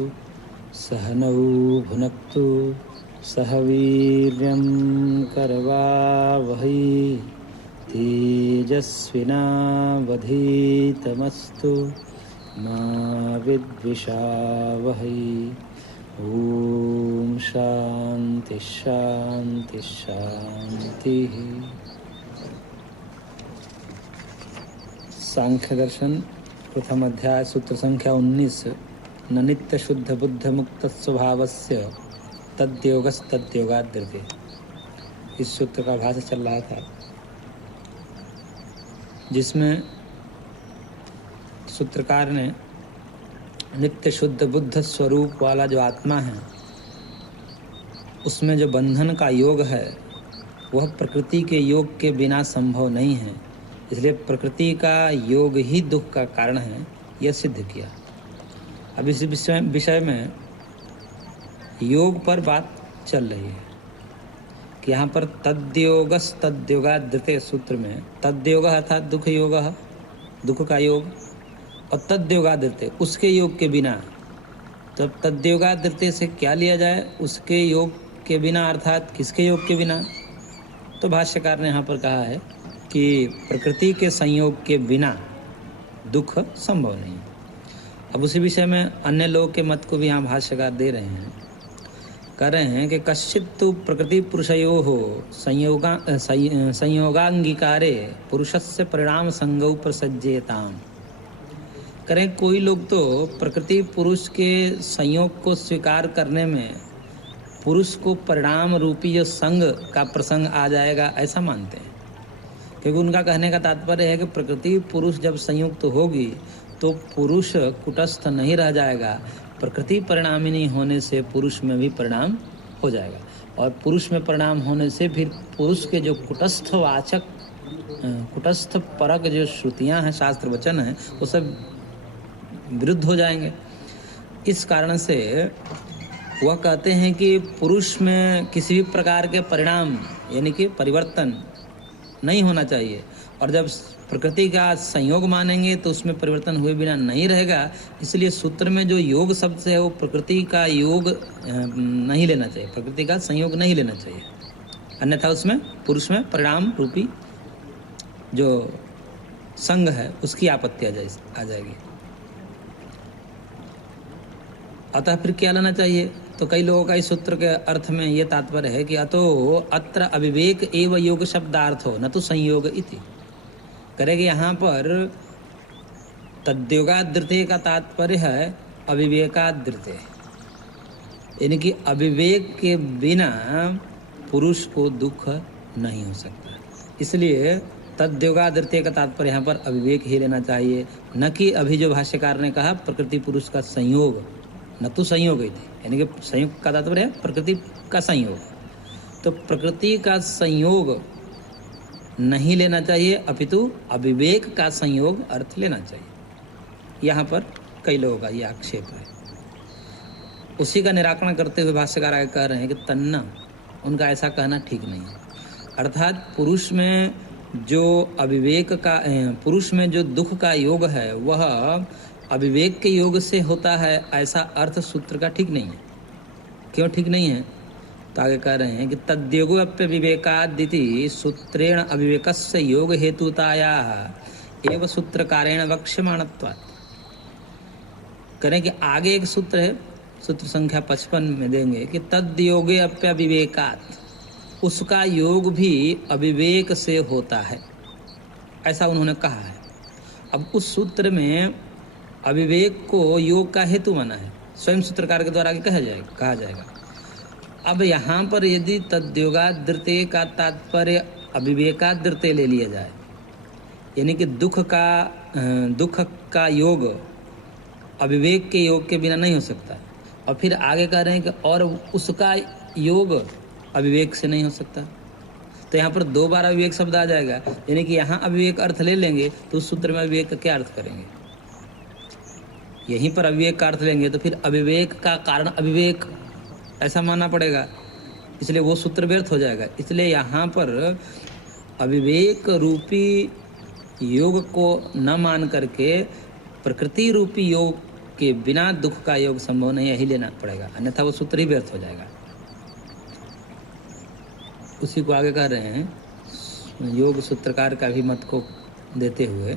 वस्तु सहनौ भुनक्तु सह वीर्यं करवावहै तेजस्विनावधीतमस्तु मा विद्विषावहै। ओम शांति शांति शांति। सांख्य दर्शन प्रथम अध्याय सूत्र संख्या 19। न नित्य शुद्ध बुद्ध मुक्त स्वभावस्य तद्योगस्तद्योगाद्यते। इस सूत्र का भाष्य चल रहा था, जिसमें सूत्रकार ने नित्य शुद्ध बुद्ध स्वरूप वाला जो आत्मा है, उसमें जो बंधन का योग है वह प्रकृति के योग के बिना संभव नहीं है, इसलिए प्रकृति का योग ही दुख का कारण है, यह सिद्ध किया। अब इस विषय में योग पर बात चल रही है कि यहाँ पर तद्योगस तद्योगाद्यते सूत्र में तद्योग अर्थात दुख योग, दुख का योग, और तद्योगाद्यते उसके योग के बिना। तो तद्योगाद्यते से क्या लिया जाए? उसके योग के बिना अर्थात किसके योग के बिना? तो भाष्यकार ने यहाँ पर कहा है कि प्रकृति के संयोग के बिना दुख संभव नहीं। अब उसी विषय में अन्य लोगों के मत को भी यहाँ भाष्यकार दे रहे हैं, कह रहे हैं कि कश्चित् तु प्रकृति पुरुषयोः संयोगांगीकारे पुरुषस्य परिणाम संगौ प्रसज्येताम्। करें कोई लोग तो प्रकृति पुरुष के संयोग को स्वीकार करने में पुरुष को परिणाम रूपी जो संग का प्रसंग आ जाएगा ऐसा मानते हैं, क्योंकि उनका कहने का तात्पर्य है कि प्रकृति पुरुष जब संयुक्त होगी तो पुरुष कुटस्थ नहीं रह जाएगा, प्रकृति परिणामिनी होने से पुरुष में भी परिणाम हो जाएगा, और पुरुष में परिणाम होने से फिर पुरुष के जो कुटस्थवाचक कुटस्थ परक जो श्रुतियां हैं, शास्त्र वचन हैं, वो सब विरुद्ध हो जाएंगे। इस कारण से वह कहते हैं कि पुरुष में किसी भी प्रकार के परिणाम यानी कि परिवर्तन नहीं होना चाहिए, और जब प्रकृति का संयोग मानेंगे तो उसमें परिवर्तन हुए बिना नहीं रहेगा। इसलिए सूत्र में जो योग शब्द है वो प्रकृति का योग नहीं लेना चाहिए, प्रकृति का संयोग नहीं लेना चाहिए, अन्यथा उसमें पुरुष में परिणाम रूपी जो संग है उसकी आपत्ति आ जाएगी। अतः फिर क्या लेना चाहिए? तो कई लोगों का इस सूत्र के अर्थ में ये तात्पर्य है कि अतो अत्र अविवेक एव योग शब्दार्थो न तो संयोग इति। करेंगे यहाँ पर तद्योगाद्यते का तात्पर्य है अविवेकाद्यते, यानी कि अविवेक के बिना पुरुष को दुख नहीं हो सकता। इसलिए तद्योगाद्यते का तात्पर्य यहाँ पर अविवेक ही लेना चाहिए, न कि अभी जो भाष्यकार ने कहा प्रकृति पुरुष का संयोग, न तो संयोग ही थी, यानी कि संयोग का तात्पर्य है प्रकृति का संयोग। तो प्रकृति का संयोग नहीं लेना चाहिए, अपितु अविवेक का संयोग अर्थ लेना चाहिए। यहाँ पर कई लोगों का ये आक्षेप है। उसी का निराकरण करते हुए भाष्यकार आगे कह रहे हैं कि तन्ना, उनका ऐसा कहना ठीक नहीं है। अर्थात पुरुष में जो अविवेक का पुरुष में जो दुख का योग है वह अविवेक के योग से होता है, ऐसा अर्थ सूत्र का ठीक नहीं है। क्यों ठीक नहीं है? तो आगे कह रहे हैं कि तद्योगोप्य विवेकादिति सूत्रेण अविवेकस्य योग हेतुतायाः एव सूत्रकारेण वक्ष्यमाणत्वात्। करें कि आगे एक सूत्र है, सूत्र संख्या 55 में देंगे कि तद्योगे अप्य विवेकात्, उसका योग भी अविवेक से होता है, ऐसा उन्होंने कहा है। अब उस सूत्र में अविवेक को योग का हेतु माना है, स्वयं सूत्रकार के द्वारा कहा जाएगा। अब यहाँ पर यदि तद्योगाद्यते का तात्पर्य अविवेकाद्यते ले लिया जाए, यानी कि दुख का योग अविवेक के योग के बिना नहीं हो सकता, और फिर आगे कह रहे हैं कि और उसका योग अविवेक से नहीं हो सकता, तो यहाँ पर 2 बार अविवेक शब्द आ जाएगा। यानी कि यहाँ अविवेक अर्थ ले लेंगे तो उस सूत्र में अविवेक का क्या अर्थ करेंगे? यहीं पर अविवेक का अर्थ लेंगे तो फिर अविवेक का कारण अविवेक ऐसा मानना पड़ेगा, इसलिए वो सूत्र व्यर्थ हो जाएगा। इसलिए यहाँ पर अविवेक रूपी योग को न मान करके प्रकृति रूपी योग के बिना दुख का योग संभव नहीं, यही लेना पड़ेगा, अन्यथा वो सूत्र ही व्यर्थ हो जाएगा। उसी को आगे कह रहे हैं योग सूत्रकार का भी मत को देते हुए